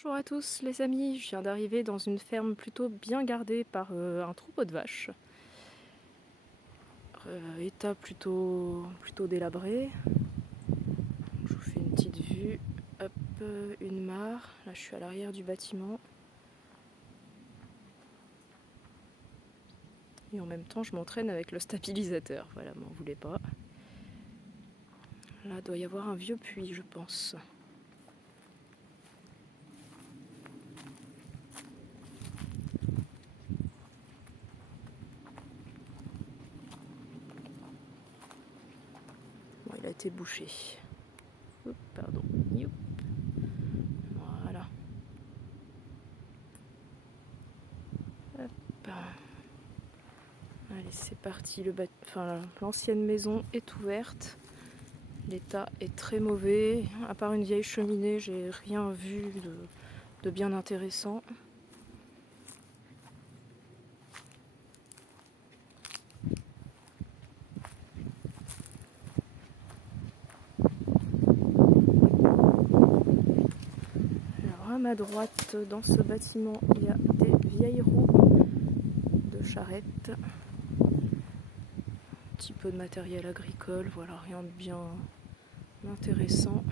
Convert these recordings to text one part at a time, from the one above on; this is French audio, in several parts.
Bonjour à tous les amis, je viens d'arriver dans une ferme plutôt bien gardée par un troupeau de vaches. État plutôt délabré. Je vous fais une petite vue. Hop, une mare. Là je suis à l'arrière du bâtiment. Et en même temps je m'entraîne avec le stabilisateur. Voilà, m'en voulez pas. Là doit y avoir un vieux puits je pense. Bon, il a été bouché. Oups, pardon. Youp. Voilà. Hop. Allez, c'est parti. L'ancienne maison est ouverte. L'état est très mauvais. À part une vieille cheminée, j'ai rien vu de bien intéressant. Alors à ma droite, dans ce bâtiment, il y a des vieilles roues de charrette. Un petit peu de matériel agricole, voilà, rien de bien intéressant.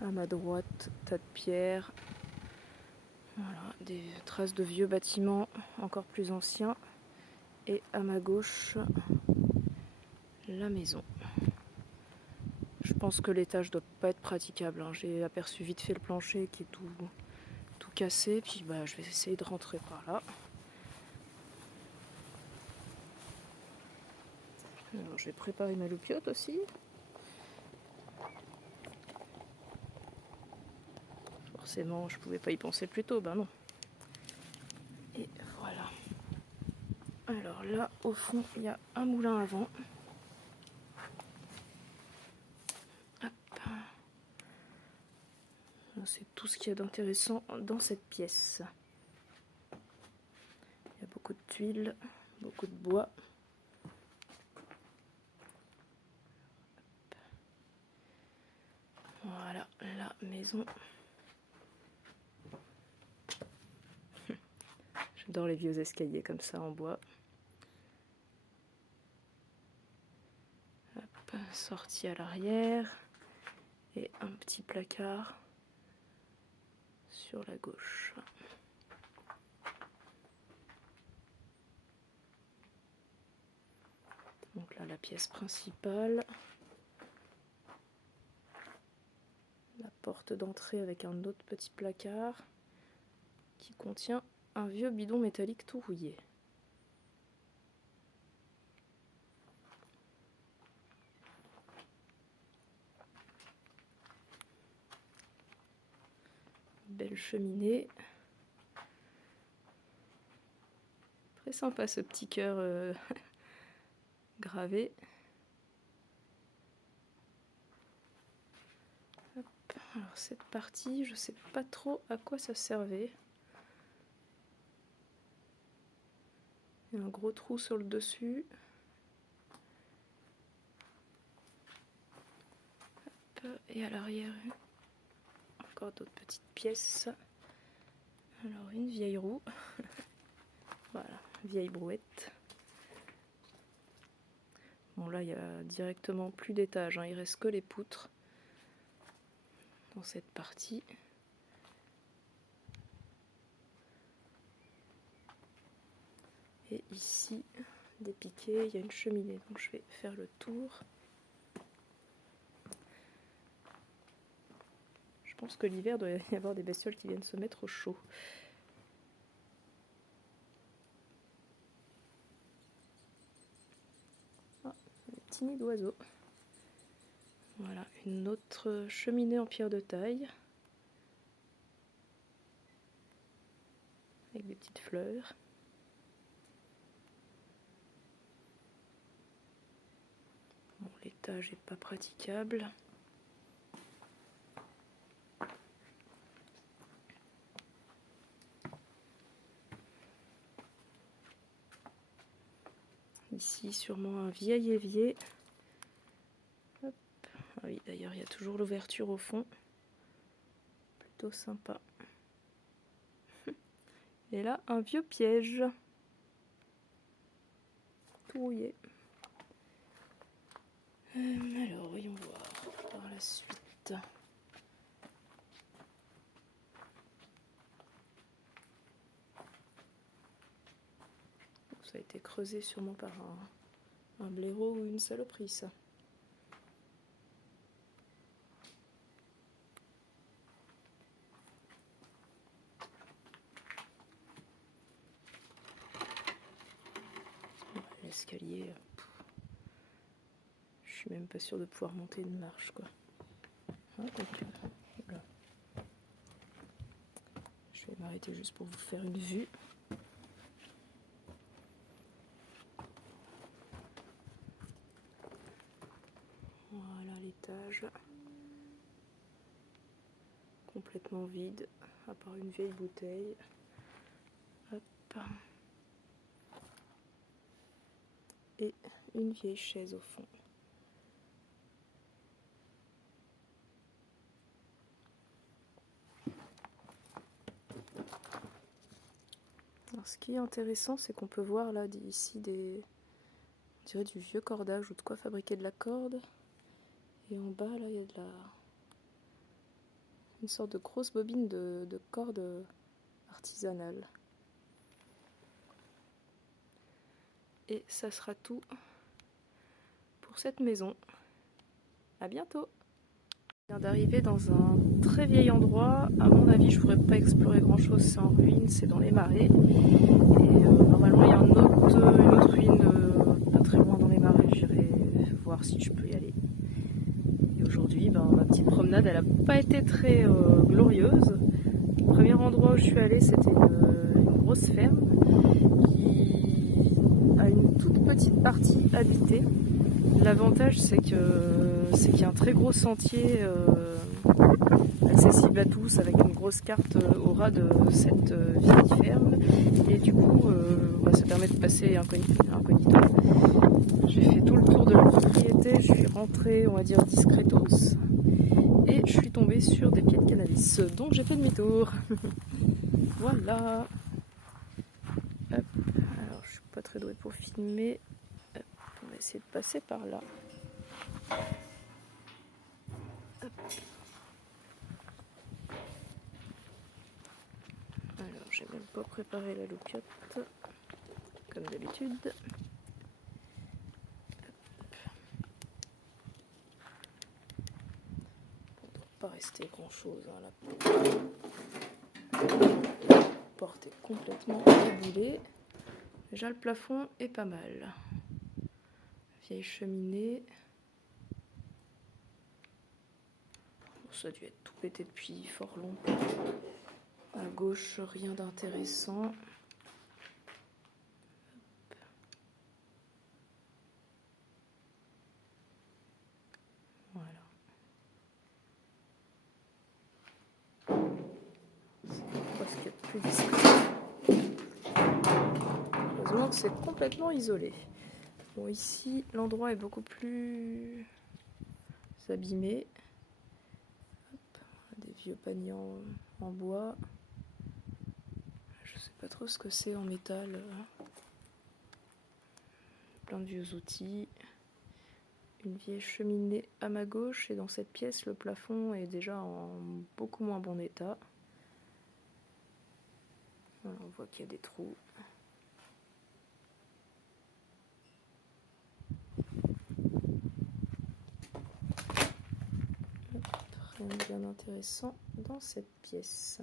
À ma droite, tas de pierres. Voilà, des traces de vieux bâtiments encore plus anciens. Et à ma gauche, la maison. Je pense que l'étage doit pas être praticable. Hein. J'ai aperçu vite fait le plancher qui est tout cassé. Puis je vais essayer de rentrer par là. Alors, je vais préparer ma loupiote aussi. Forcément, je pouvais pas y penser plus tôt. Ben non. Et voilà. Alors là, au fond, il y a un moulin à vent. C'est tout ce qu'il y a d'intéressant dans cette pièce. Il y a beaucoup de tuiles, beaucoup de bois. Voilà la maison. J'adore les vieux escaliers comme ça en bois. Hop, sortie à l'arrière et un petit placard sur la gauche. Donc là, la pièce principale. La porte d'entrée avec un autre petit placard qui contient un vieux bidon métallique tout rouillé. Belle cheminée. Très sympa ce petit cœur gravé. Hop. Alors cette partie, je sais pas trop à quoi ça servait. Il y a un gros trou sur le dessus. Hop. Et à l'arrière, encore d'autres petites pièces. Alors une vieille roue. Voilà, vieille brouette. Bon là il y a directement plus d'étage, hein. Il reste que les poutres dans cette partie. Et ici, des piquets, il y a une cheminée, donc je vais faire le tour. Je pense que l'hiver doit y avoir des bestioles qui viennent se mettre au chaud. Ah, des petits nids d'oiseaux. Voilà, une autre cheminée en pierre de taille. Avec des petites fleurs. Bon, l'étage n'est pas praticable. Ici, sûrement un vieil évier. Hop. Ah oui, d'ailleurs, il y a toujours l'ouverture au fond. Plutôt sympa. Et là, un vieux piège. Tout rouillé. Alors, voyons voir par la suite. Ça a été creusé sûrement par un blaireau ou une saloperie, ça. L'escalier, je suis même pas sûre de pouvoir monter une marche, quoi. Ah, donc, voilà. Je vais m'arrêter juste pour vous faire une vue. Voilà l'étage. Complètement vide, à part une vieille bouteille. Hop. Et une vieille chaise au fond. Alors, ce qui est intéressant, c'est qu'on peut voir là ici on dirait du vieux cordage ou de quoi fabriquer de la corde. Et en bas, là, il y a une sorte de grosse bobine de corde artisanale. Et ça sera tout pour cette maison. À bientôt! Je viens d'arriver dans un très vieil endroit. À mon avis, je ne pourrais pas explorer grand chose, c'est en ruine, c'est dans les marais. Et normalement, il y a une autre ruine pas très loin dans les marais. J'irai voir si je peux y aller. Et aujourd'hui, ma petite promenade, elle n'a pas été très glorieuse. Le premier endroit où je suis allée, c'était une grosse ferme qui a une toute petite partie habitée. L'avantage, c'est qu'il y a un très gros sentier accessible à tous avec une grosse carte au ras de cette vieille ferme. Et du coup, ça permet de passer incognito. J'ai fait tout le tour de la propriété, je suis rentrée, on va dire, discretos. Et je suis tombée sur des pieds de cannabis, donc j'ai fait demi-tour. Voilà. Hop. Alors, je suis pas très douée pour filmer. Hop. On va essayer de passer par là. Hop. Alors, j'ai même pas préparé la loupiote, comme d'habitude. Pas rester grand chose, hein. La porte est complètement éboulée. Déjà le plafond est pas mal. Vieille cheminée. Bon, ça a dû être tout pété depuis fort longtemps. À gauche, rien d'intéressant. Voilà. C'est presque plus discret. Heureusement que c'est complètement isolé. Bon, ici, l'endroit est beaucoup plus abîmé. Hop, des vieux paniers en bois. Je sais pas trop ce que c'est en métal. Plein de vieux outils. Une vieille cheminée à ma gauche, et dans cette pièce, le plafond est déjà en beaucoup moins bon état. Voilà, on voit qu'il y a des trous. Rien de bien intéressant dans cette pièce.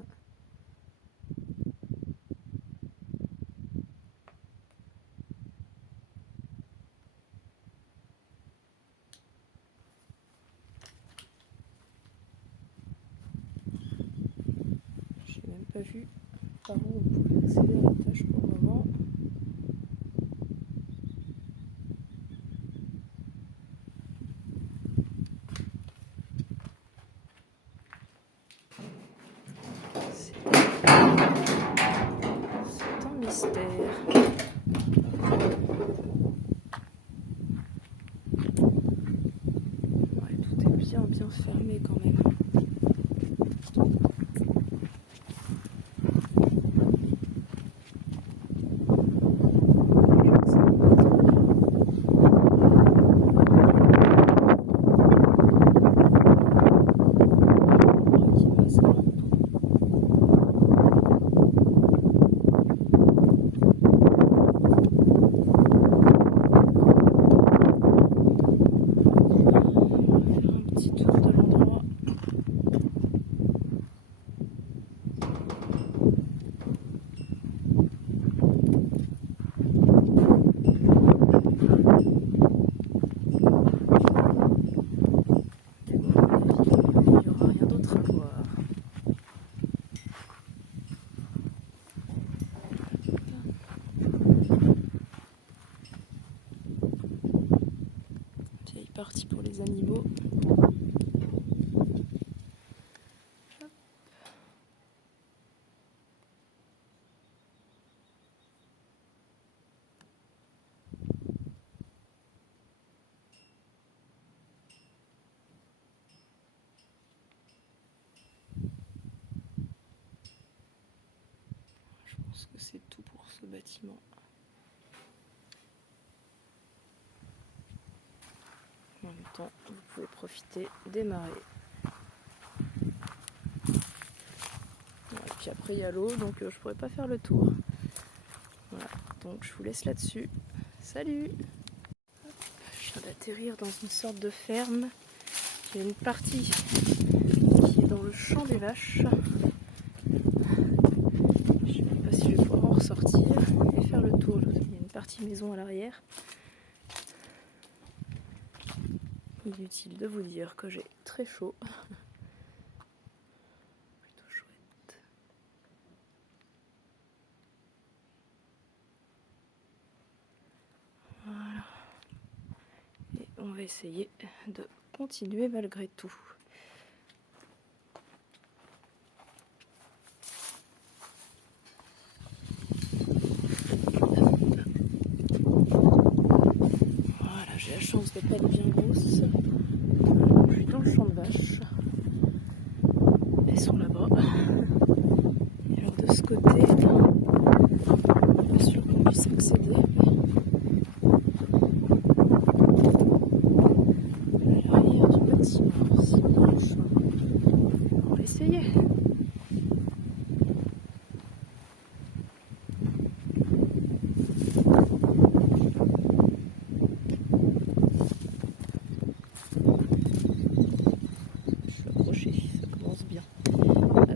J'ai même pas vu par où on pouvait accéder à l'étage pour le moment. C'est un mystère. bien fermé quand même. Parti pour les animaux. Je pense que c'est tout pour ce bâtiment. En même temps, vous pouvez profiter des marées. Et puis après, il y a l'eau, donc je pourrais pas faire le tour. Voilà, donc je vous laisse là-dessus. Salut! Je viens d'atterrir dans une sorte de ferme. Il y a une partie qui est dans le champ des vaches. Je ne sais pas si je vais pouvoir en ressortir et faire le tour. Il y a une partie maison à l'arrière. Inutile de vous dire que j'ai très chaud. Plutôt chouette. Voilà. Et on va essayer de continuer malgré tout. Voilà, j'ai la chance de ne pas être bien grosse. Je suis dans le champ de vaches. Elles sont là-bas. Et alors de ce côté, pas sûr qu'on puisse accéder. À l'arrière du bâtiment, si dans le champ. On va essayer. Ça commence bien. Hop.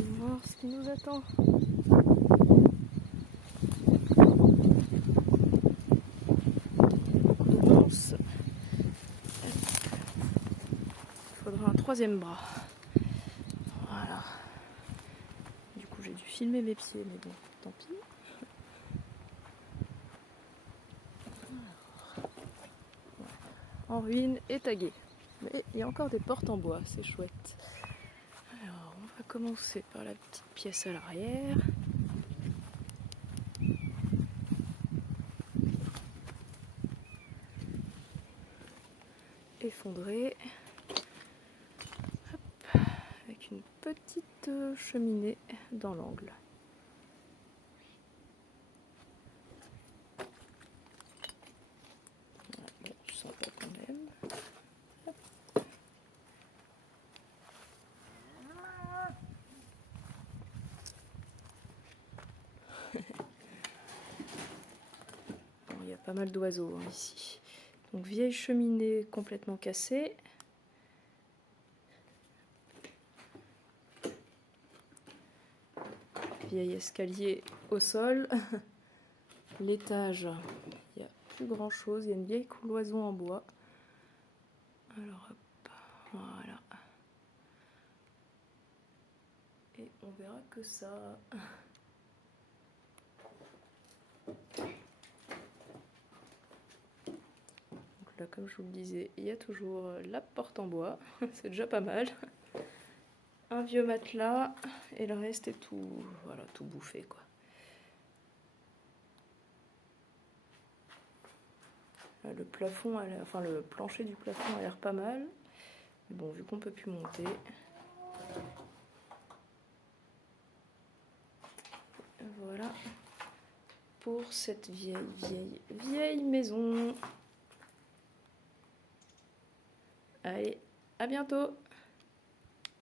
On va voir ce qui nous attend. D'avance. Il faudra un troisième bras. Voilà. Du coup, j'ai dû filmer mes pieds, mais bon, tant pis. En ruine et tagué. Mais il y a encore des portes en bois, c'est chouette. Alors, on va commencer par la petite pièce à l'arrière. Effondrée. Hop. Avec une petite cheminée dans l'angle. Voilà, bon, je sens pas quand même. Hop. Bon, il y a pas mal d'oiseaux hein, ici. Donc vieille cheminée complètement cassée. Vieil escalier au sol. L'étage, il n'y a plus grand chose. Il y a une vieille cloison en bois. Alors hop, voilà. Et on verra que ça. Donc là, comme je vous le disais, il y a toujours la porte en bois. C'est déjà pas mal. un vieux matelas et le reste est tout, voilà, tout bouffé quoi. Là, le plafond, enfin le plancher du plafond a l'air pas mal. Mais bon, vu qu'on peut plus monter. Voilà pour cette vieille maison. Allez, à bientôt!